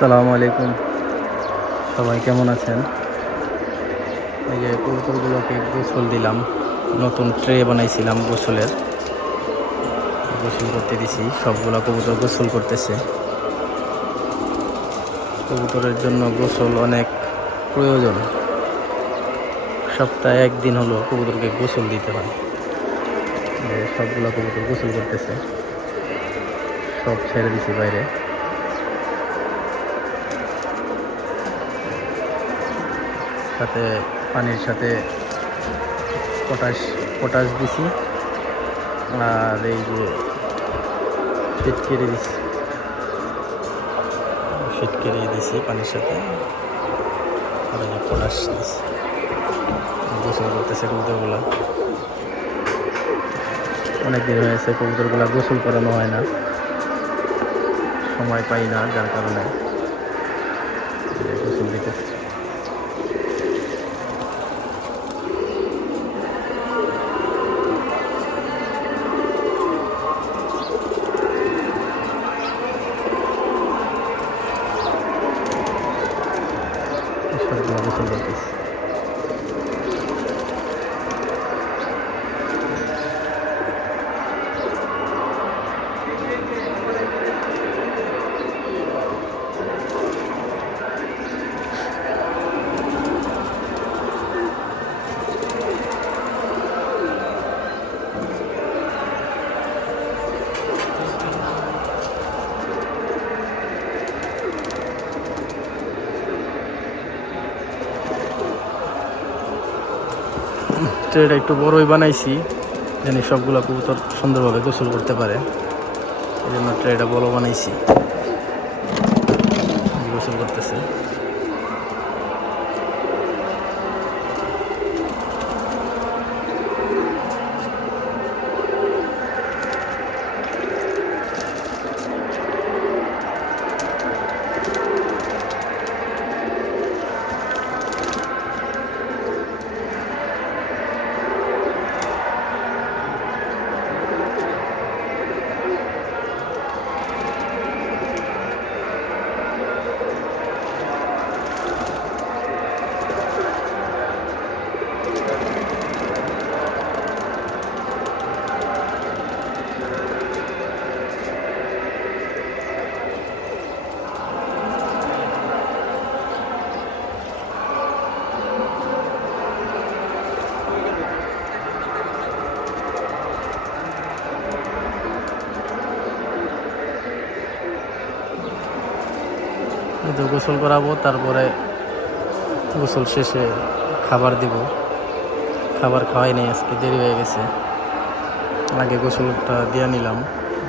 আসসালামু আলাইকুম। সবাই কেমন আছেন? এই যে কবুতরগুলোকে গোসল দিলাম, নতুন ট্রে বানাইছিলাম গোসলের, গোসল করতে দিছি। সবগুলা কবুতর গোসল করতেছে। কবুতরের জন্য গোসল অনেক প্রয়োজন। সপ্তাহে একদিন হলো কবুতরকে গোসল দিতে হয়। সবগুলা কবুতর গোসল করতেছে, সব ছেড়ে দিছি বাইরে। সাথে পানির সাথে পটাশ পটাশ দিছি, আর এই যে ফিটকিরি দিছি পানির সাথে, আর এই যে পটাশ দিছি। গোসল করতেছে কবুতরগুলা। অনেকদিন হয়েছে কবুতরগুলা গোসল করানো হয় না, সময় পাই না, যার কারণে গোসল দিতেছি। সবগুলো গোসল করতেছি। ট্রেটা একটু বড়ই বানাইছি, যেন সবগুলো কবুতর সুন্দরভাবে গোসল করতে পারে। এই জন্য ট্রেটা বড় বানাইছি, গোসল করতেছে। তো গোসল করাবো, তারপরে গোসল শেষে খাবার দিব। খাবার খাওয়াই নেই, আজকে দেরি হয়ে গেছে। আগে গোসলটা দিয়ে নিলাম,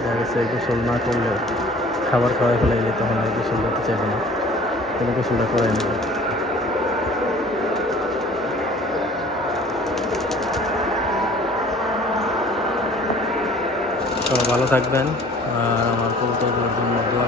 দেখা গেছে গোসল না করলে, খাবার খাওয়াই ফেলাইলে তখন আর গোসল করতে চাইবে না, কিন্তু গোসলটা করাই নেব। সবাই ভালো থাকবেন, আর আমার কবুতরগুলোর জন্য দোয়া